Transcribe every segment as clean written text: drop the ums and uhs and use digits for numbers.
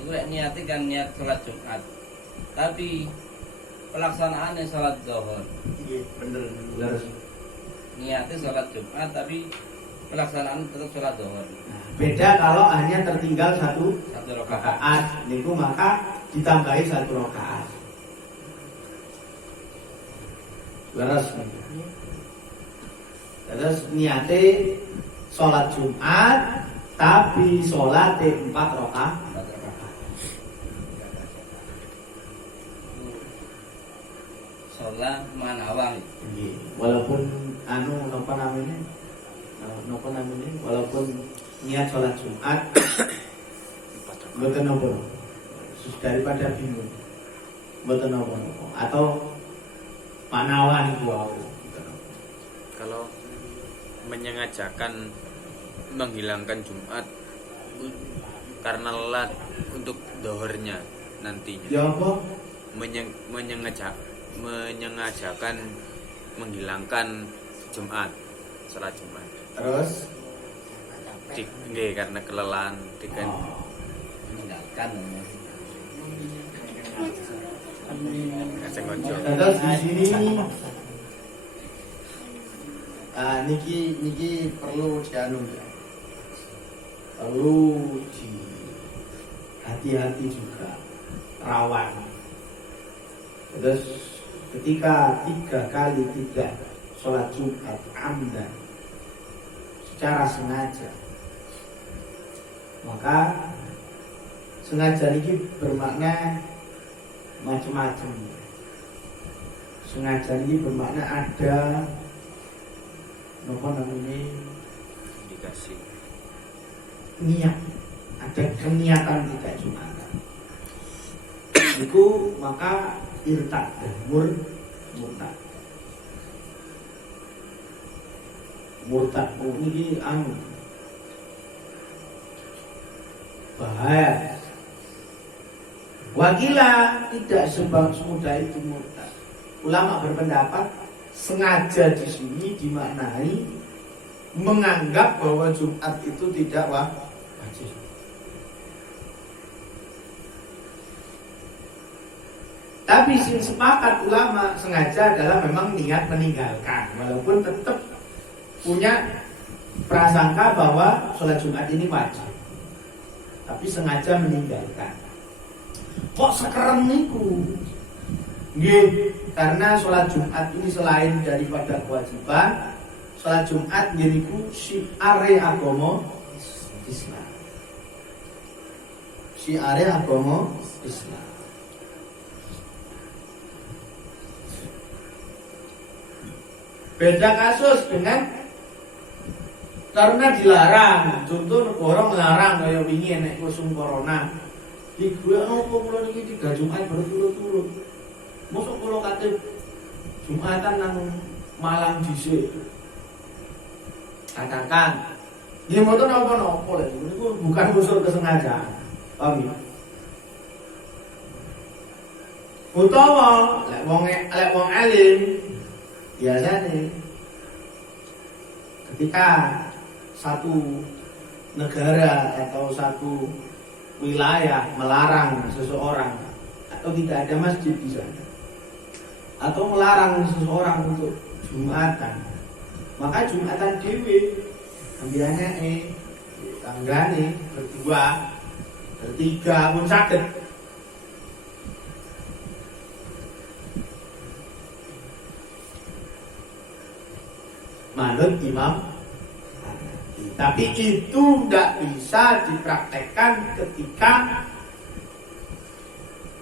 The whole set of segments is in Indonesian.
Itu niatnya kan niat sholat Jumat. Tapi pelaksanaannya sholat zuhur. Iya, bener. Niatnya sholat Jumat tapi pelaksanaan tetap sholat zuhur. Beda kalau hanya tertinggal satu rakaat. rakaat, niku maka ditambahi satu rakaat. Leres. Terus niate sholat Jumat tapi sholat 4 rakaat. Sholat manawang. Walaupun walaupun niat sholat Jumat mboten napa. Daripada bingung. Mboten napa. Atau manawan iku wae. Kalau menyengajakan menghilangkan Jumat karena lelah untuk dohornya nantinya. Ya apa? Menyengajakan menghilangkan Jumat, salat Jumat. Terus Nggih karena kelelahan dengan Meninggalkan. sengaja. terus di sini niki perlu dianu ya. Perlu di hati-hati juga, rawan. Terus ketika 3 kali tidak sholat Jumat amdan secara sengaja, maka sengaja ini bermakna macam-macam. Sengaja ini bermakna ada apa namanya Indikasi niat, ada keniatan tidak Jumatan. Itu maka irtad, murtad. Murtad ini bahaya. Wakila tidak semudah itu murtad. Ulama berpendapat sengaja di sini dimaknai menganggap bahwa Jumat itu tidak wajib. Tapi sepakat ulama sengaja adalah memang niat meninggalkan, walaupun tetap punya prasangka bahwa sholat Jumat ini wajib, tapi sengaja meninggalkan. Kok sekerem niku? Nggih, karena sholat Jumat ini selain daripada kewajiban, sholat Jumat niku syiare agama Islam. Syiare agama Islam. Beda kasus dengan karena dilarang. Contoh negara melarang kayak wingi nek kusum corona. Iku apa kula niki 3 Jumat berturut-turut. Mosok kula kate Jumatan nang Malang dhisik. Katakan, ya mboten napa-napa lho. Niku bukan unsur kesengajaan. Paham ya? Utawa lek wong alim biasanya ketika satu negara atau satu wilayah melarang seseorang atau tidak ada masjid di sana atau melarang seseorang untuk Jumatan, maka Jumatan dewe ambilannya tanggane berdua bertiga pun sakit. Manut Imam. Tapi itu tidak bisa dipraktekkan ketika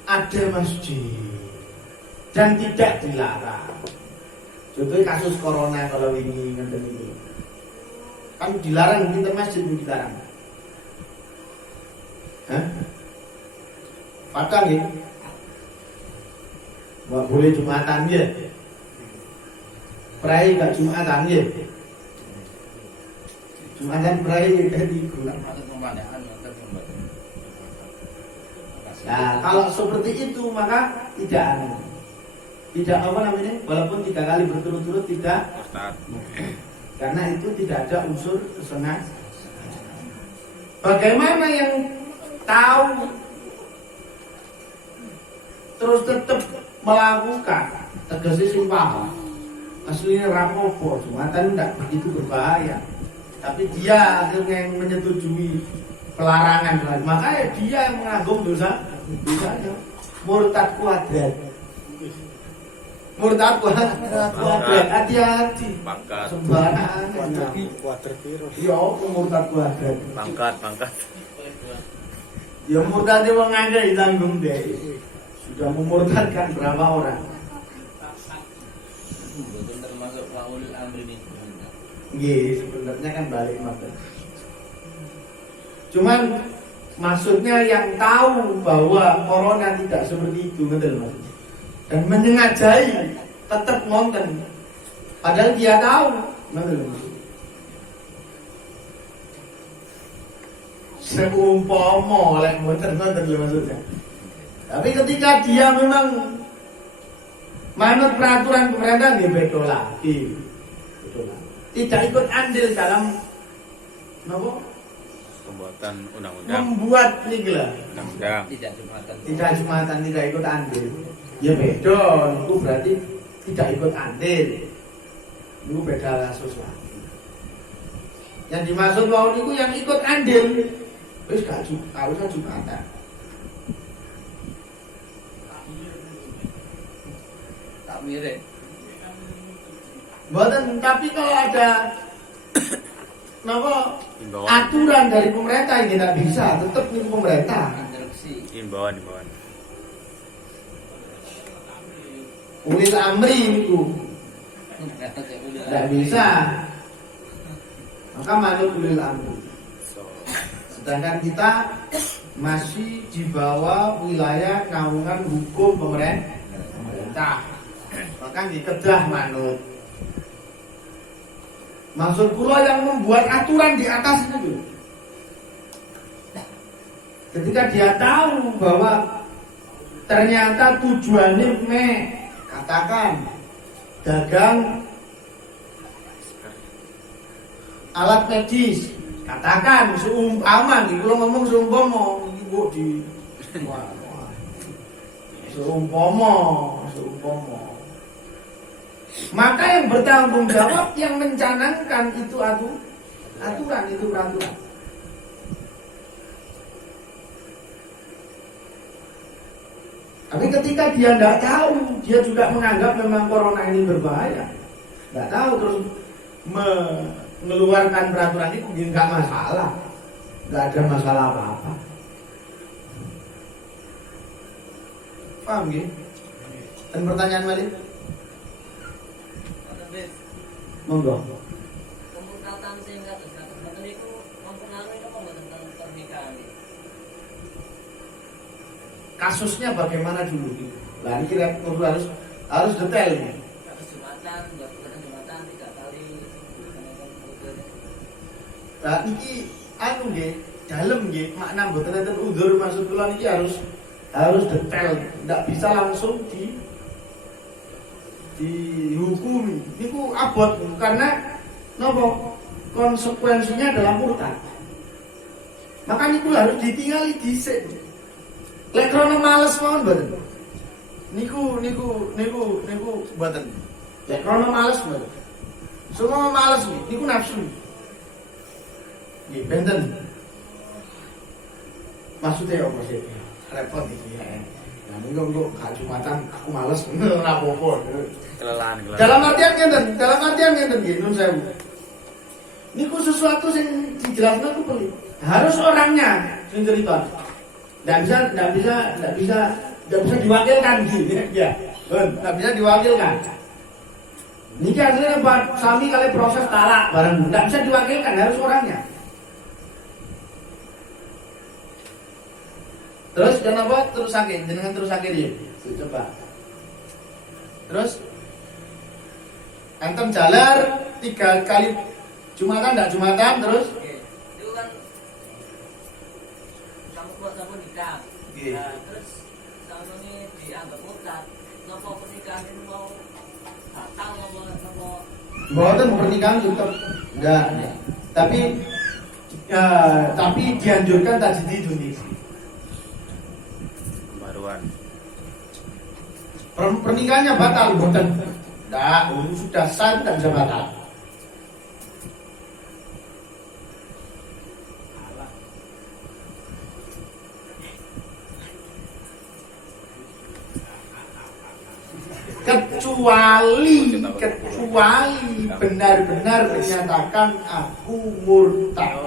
ada masjid dan tidak dilarang. Contohnya kasus corona kalau ini ngeten ini, kan dilarang pintu masjid pun dilarang. Padahal ya, nggak boleh Jumatan ya. Prai gak Jumatan ya. Jumatan prai jadi kurang. Nah, kalau seperti itu maka tidak apa namanya, walaupun 3 kali berturut-turut tidak, karena itu tidak ada unsur kesengajaan. Bagaimana yang tahu terus tetap melakukan, tegasnya sing paham. Aslinya rapopo, Jumatan tidak begitu berbahaya. Tapi dia akhirnya yang menyetujui pelarangan. Makanya dia yang mengagum dosanya. Murtad kuadrat. Murtad kuadrat, hati-hati. Pangkat. Sembarangan. Kuadrat piro? Ya, murtad kuadrat. Pangkat. Ya murtadnya wong akeh ditanggung deh. Sudah memurtadkan berapa orang? Betul termasuk ulil amri ini. Iya, sebenarnya kan balik maksud. Cuman maksudnya yang tahu bahwa corona tidak seperti itu, betul mas. Dan menyengajai tetap nonton, padahal dia tahu, betul mas. Seumpama oleh nonton maksudnya. Tapi ketika dia memang manut peraturan pemerintah, dia beda lagi. Tidak ikut andil dalam apa? Pembuatan undang-undang. Membuat ini lah. Undang-undang. Tidak Jumatan. Tidak ikut andil. Ya beda, itu berarti tidak ikut andil. Itu beda kasus lagi. Yang dimaksud bahwa itu yang ikut andil, wis gak usah Jumatan. Tak mirip. Buatan, tapi kalau ada Himbauan. aturan dari pemerintah yang tidak bisa, tetap nih pemerintah. Instruksi. Himbauan. Ulil amri itu tidak bisa, maka manut ulil amri. Sedangkan kita masih di bawah wilayah naungan hukum pemerintah, maka dikedah manut. Maksud kula yang membuat aturan di atas itu, ketika dia tahu bahwa ternyata tujuannya katakan dagang alat medis, katakan seumpama, kalau ngomong seumpama, ibu di seumpama. Maka yang bertanggung jawab yang mencanangkan itu aturan itu peraturan. Tapi ketika dia tidak tahu, dia juga menganggap memang corona ini berbahaya, tidak tahu terus mengeluarkan peraturan itu, nggak masalah, nggak ada masalah apa-apa. Paham gitu? Dan pertanyaan balik? Monggo. Pemutatan sehingga betul itu mempengaruhi apa tentang pernikahan ini? Kasusnya bagaimana dulu? Nah ini kira harus detail nih. Kasus Jumatan, Jumatan 3 kali. Nah ini nggih, dalam nggih makna mboten enten undur, maksud kula niki harus detail, tidak bisa langsung dihukumi. Niku abot karena nopo konsekuensinya adalah murtad. Maka niku harus ditinggali dhisik. Lek krono males mawon mboten. Niku mboten. Lek krono males mboten. Semua males niku nafsu. Nggih benten. Maksudnya apa sih? Repot iki ya. Nah, minggu gak Jumatan aku males ora apa-apa. Kelelahan. Dalam artian ngenten nggih nun sewu. Niku sesuatu sing dijelaskan ku pelit. Harus orangnya sing cerita. Enggak bisa diwakilkan gitu ya. Enggak bisa diwakilkan. Niki artinya buat sami kali proses talak bareng enggak bisa diwakilkan, harus orangnya. Terus kenapa terus sakit? Jenengan terus sakit ya? Coba. Terus enten jalar 3 kali Jumatan, enggak Jumatan terus? Itu kan kamu nikah. Nah, terus kamu ini dianggap murtad. Napa pernikahan itu mau batal apa? Mboten pernikahan tetap enggak. Tapi dianjurkan tajdid nih. Pernikahannya batal, bukan? Tidak, sudah sah, tidak bisa batal. Kecuali benar-benar menyatakan aku murtad,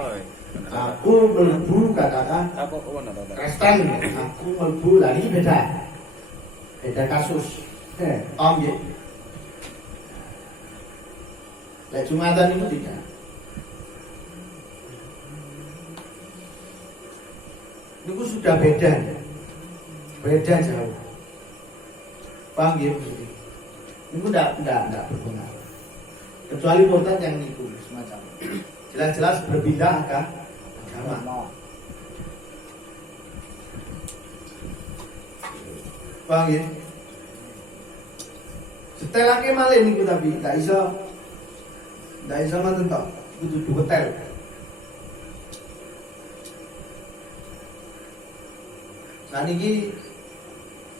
aku melbu, katakan Apa kawan ada? Kristen, aku melbu, lah ini beda kasus. Om ya. Lek Jumatan itu tidak. Itu sudah beda jauh. Paham ya? Itu tidak berpengaruh. Kecuali murtad yang itu semacam jelas-jelas berbeda agama. Paham ya? Setelake malih niku tapi tidak iso manten tok. Kudu diketel. Saat ini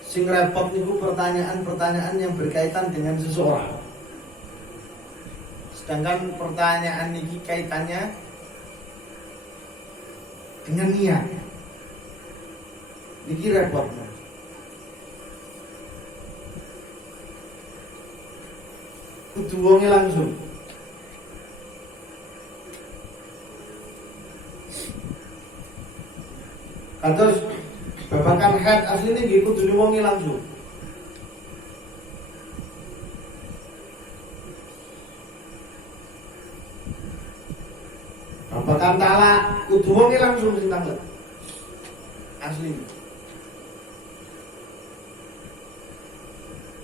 sing repot niku pertanyaan-pertanyaan yang berkaitan dengan seseorang. Sedangkan pertanyaan ini kaitannya dengan niat. Niki repotnya. Kudu wonge langsung. Terus babakan head aslinya nggih kudu diwongi langsung. Babakan talak kudu wongi langsung sing tanglet. Asli.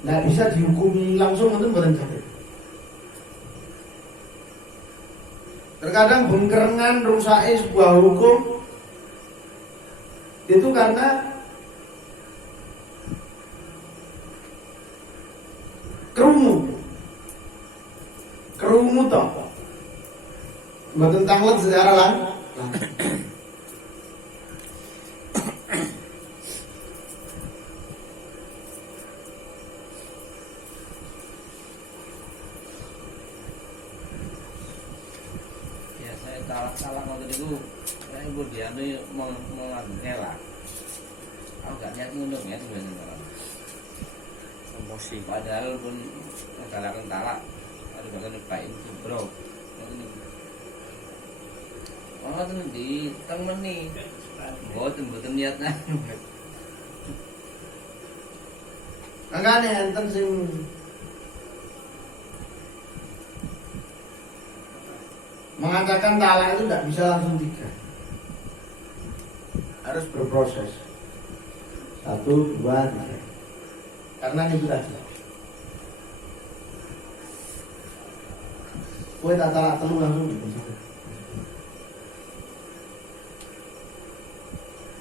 Nggak bisa dihukumi langsung itu mboten saged. Terkadang bengkerengan rusake sebuah hukum itu karena kerungu toh mboten tanglet secara langsung. Ya saya salah ngoten niku saya budiane mau ngelak. Aku gak niat ngunduk ya sebenarnya. Emosi. Padahal pun ngalakan talak ada bahkan baik itu bro. Oh itu di temen nih. Mboten niatnya. Makanya enten sing mengatakan talak itu tidak bisa langsung 3, harus berproses 1, 2, 3. Karena ini tadi kue tak talak telu langsung gitu.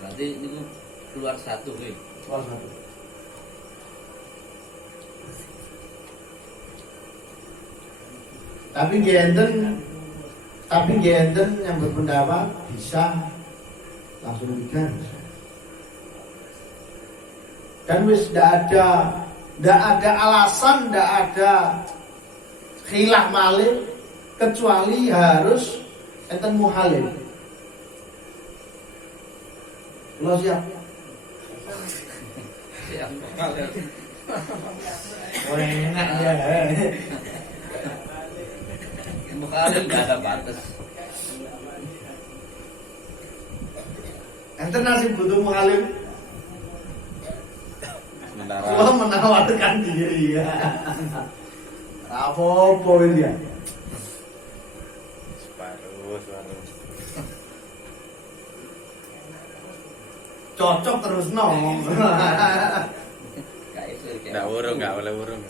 Berarti itu keluar 1 Keluar 1. Tapi genten yang berpendapat bisa langsung 3 bisa. Dan wis tidak ada alasan, tidak ada khilaf malih kecuali harus enten muhalil. Lo siap? Siap. Oh enak ya. Bukan nggak ada batas. Enten nasib butuh muhalil. Sementara Allah menawarkan diri ya. Apa-apa dia. separuh. Cocok terus nong. Kayak itu. Nggak boleh urung.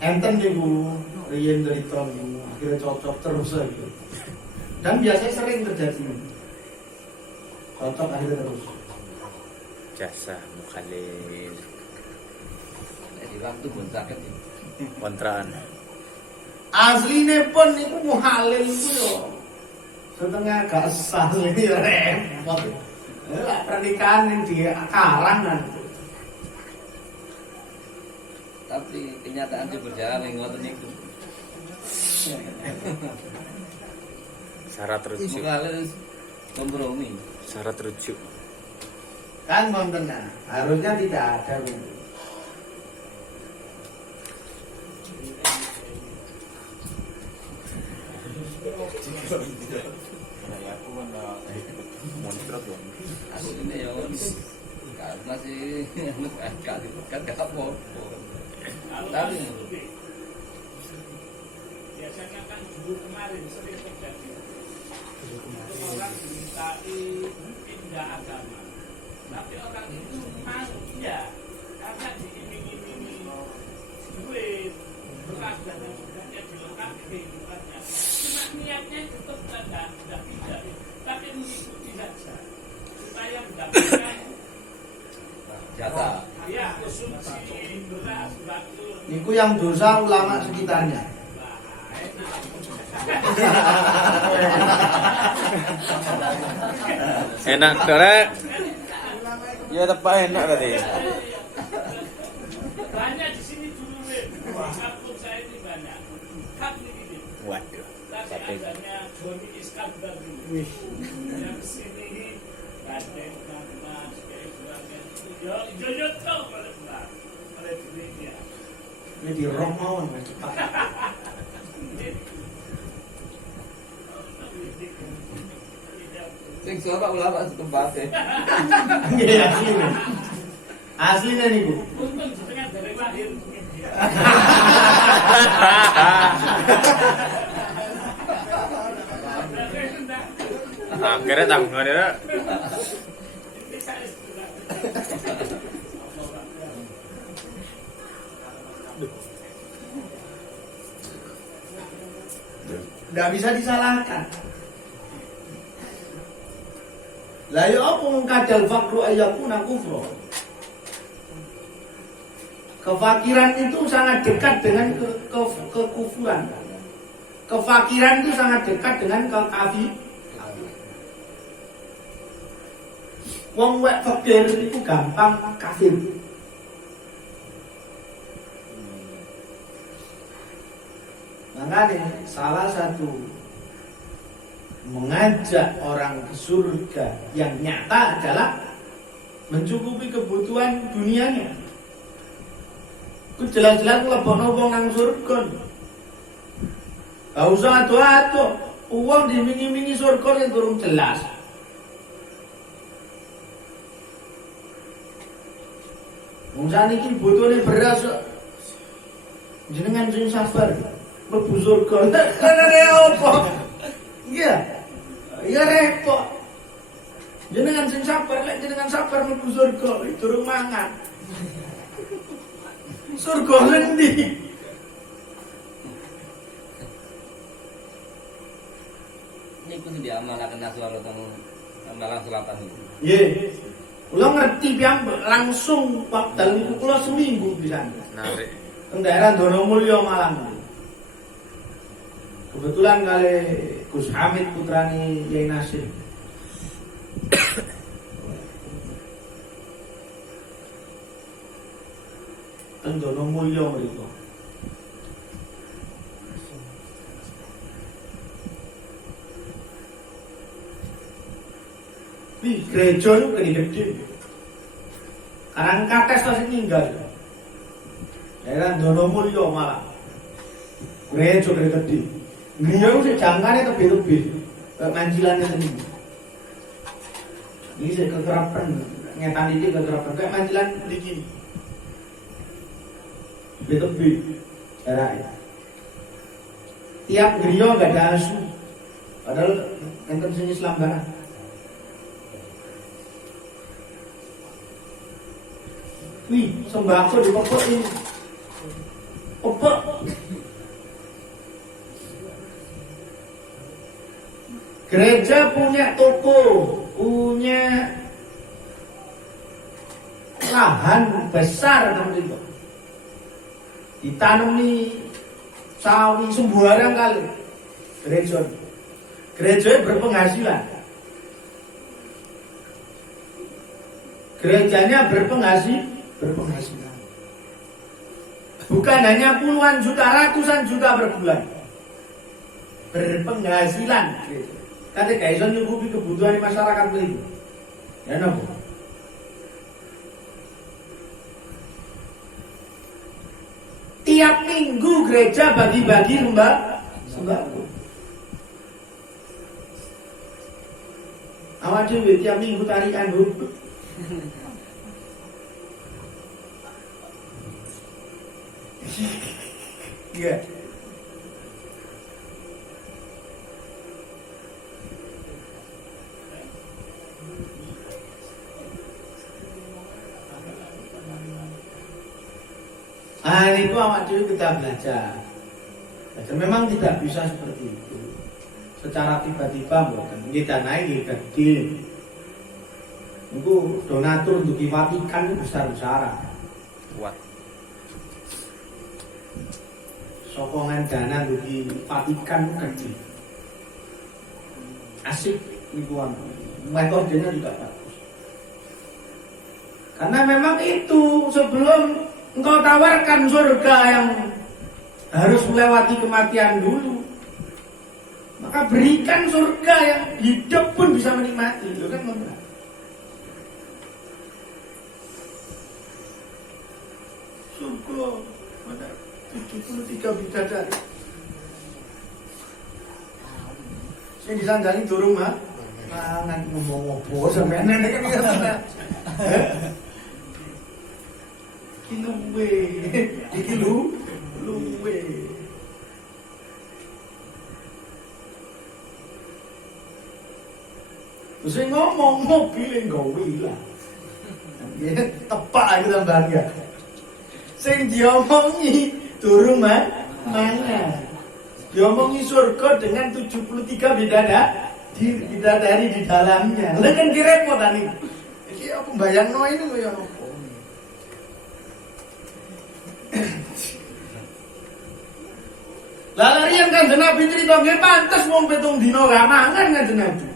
Enten niku riyen dari Trump niku akhirnya cocok terus lagi. Dan biasanya sering terjadi. Cocok akhirnya terus. Jasa mukhalil. Jadi waktu pun sakit. Kontraan. Asline pun niku muhalil iku yo Setengah gak sah ini repot. Lah pernikahan yang di karangan. Tapi kenyataan dia berjalan yang ngoten niku. Syarat rujuk. Mungkin kompromi. Syarat rujuk. Kan wonten harusnya tidak ada itu. Aslinya ya karena sih kan gak apa. Tapi biasanya kan dulu kemarin sering terjadi orang dimintai pindah agama, tapi orang itu mau ya karena diiming-imingi duit beras dan lain sebagainya dilengkapi kehidupannya, cuma niatnya tetap tidak pindah, tapi mengikuti saja supaya mendapatkan jatah. ya konsumsi beras batu. Niku yang dosa ulama sekitarnya. Enak korek. Ya tepat enak tadi. Banyak di sini dulu, di kampung saya ini banyak. Hak ini. Waduh. Tapi adanya Joni Iskandar dulu. Yang sini Bandeng, Mas, Jojo tahu kalau benar. Oleh dunia. Ini di roh mawon cepat. Sing suara ulama setempat ya. Iya aslinya. Aslinya niku. Untung setengah dari lahir. Akhirnya tanggungannya. Nggak bisa disalahkan. La ya apa mengkadal fakru ayyakuna kufra. Kefakiran itu sangat dekat dengan kekufuran. Kefakiran itu sangat dekat dengan kekafiran. Wong wek fakir itu gampang kafir. Makanya salah satu mengajak orang ke surga yang nyata adalah mencukupi kebutuhan dunianya. Ku jelas-jelas lebokno wong nang surga. Gak usah ado-ado, uang dimingi-mingi surga yang durung jelas. Wong saniki butuhne beras jenengan sing sabar mlebu surga. Karena apa? Iya. Iya repot. Jenengan sing sabar, lek jenengan sabar mlebu surga, durung mangan. Surga lendi. Ini pun diamalkan nasuara tentang amalan selatan itu. Nggih. Kula ngerti piyam langsung wekdal niku kula seminggu pisan. Narik. Teng daerah Donomulyo Malang. Kebetulan kali Gus Hamid putrani Yai Nasir. Teng Donomulyo mriku. Di gereja itu gede-gede. Karang kates masih tinggal. Daerah Donomulyo malah. Gereja gede-gede. Gereja itu jangkanya tebih-tebih. Manjilannya sendiri. Ini saya kekerapan. Ngetan ini kekerapan. Kayak manjilan begini. Tebih-tebih. Daerahnya. Tiap gereja gak ada asu. Padahal enten sini Islam Barat. Wih, sembako dipepet ini. Pepet. Gereja punya toko, punya lahan besar kan itu. Ditanami sawi sembarang kali. Gereja. Gereja berpenghasilan. Gerejanya berpenghasilan. Bukan hanya puluhan juta, ratusan juta per bulan. Berpenghasilan. Kata gak iso nyukupi kebutuhan masyarakat itu. Ya nopo. Tiap minggu gereja bagi-bagi sembako. Awak dhewe tiap minggu tarikan Bu. Iya. Itu awak dhewe kita belajar. Memang tidak bisa seperti itu. Secara tiba-tiba bukan kita naik gede. Itu donatur untuk Vatikan itu besar-besaran. Kuat. Sokongan dana bagi Vatikan gede. Asik lingkungan. Metodenya juga bagus. Karena memang itu sebelum engkau tawarkan surga yang harus melewati kematian dulu, maka berikan surga yang hidup pun bisa menikmati. Itu kan benar. Surga mana 73 bidadari. Sing disandani durung mah. Mangan ngomong opo sampeyan nek kan. Iki luwe. Terus ngomong mobil nggawe lah. Tepak aku tambahan ya. Sing diomongi durung mangan. Diomongi surga dengan 73 bidadari di dalamnya. Lah kan direpotan iki. Iki aku bayangno ini kaya apa? Lalarian Kanjeng Nabi cerita nggih pantes wong 7 dina gak mangan Kanjeng Nabi.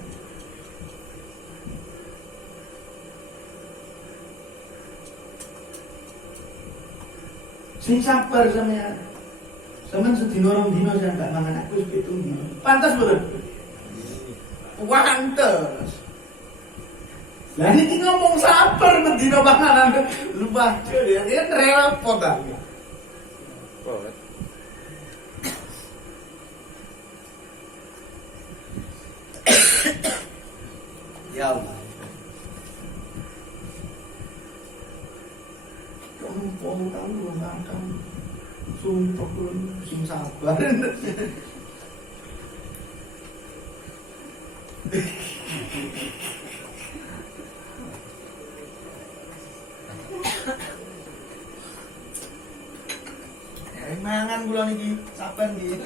Sing sabar sampeyan. Sampeyan sedina 2 dina saya gak mangan aku wis 7 dina. Pantes mboten? Pantes. Lah niki ngomong sabar medina panganan lupa ya repot ta. Ya Allah. Kamu tahu makan sumpah sing sabar. Mangan kula niki sabar nggih.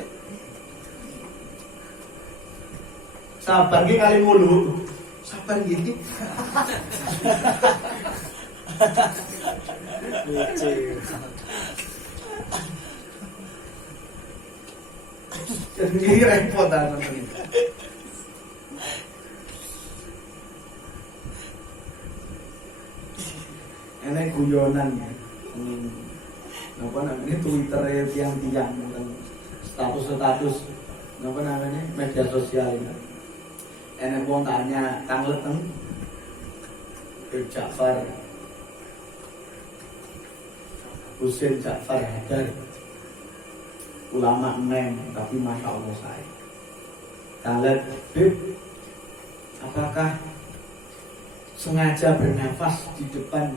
Sabar nggih kali mulu. Sabar nggih. Lucu. Jadi repot anak ini. Ini guyonan ya. Apa namanya Twitter tiang-tiang status apa namanya media sosial ini. Enak wong tanya tangleteng Ja'far Husain Ja'far Haidar ulama mem tapi masya Allah saya tanglet Bib apakah sengaja bernafas di depan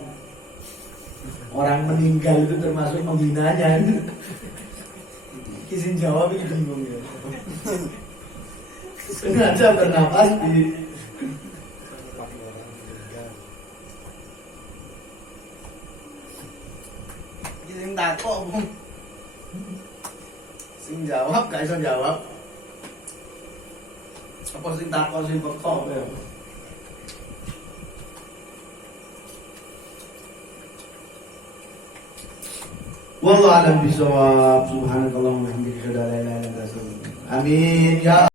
orang meninggal itu termasuk menghinanya? Kisin jawab ini bingung ya. Sengaja bernapas di kisin takok bung. Sing jawab gak bisa jawab. Apa sing takok sing pekok ya? Wallahu a'lam bishawab. Subhanakallahumma wa bihamdika, la ilaha illa anta, astaghfiruka. Amin ya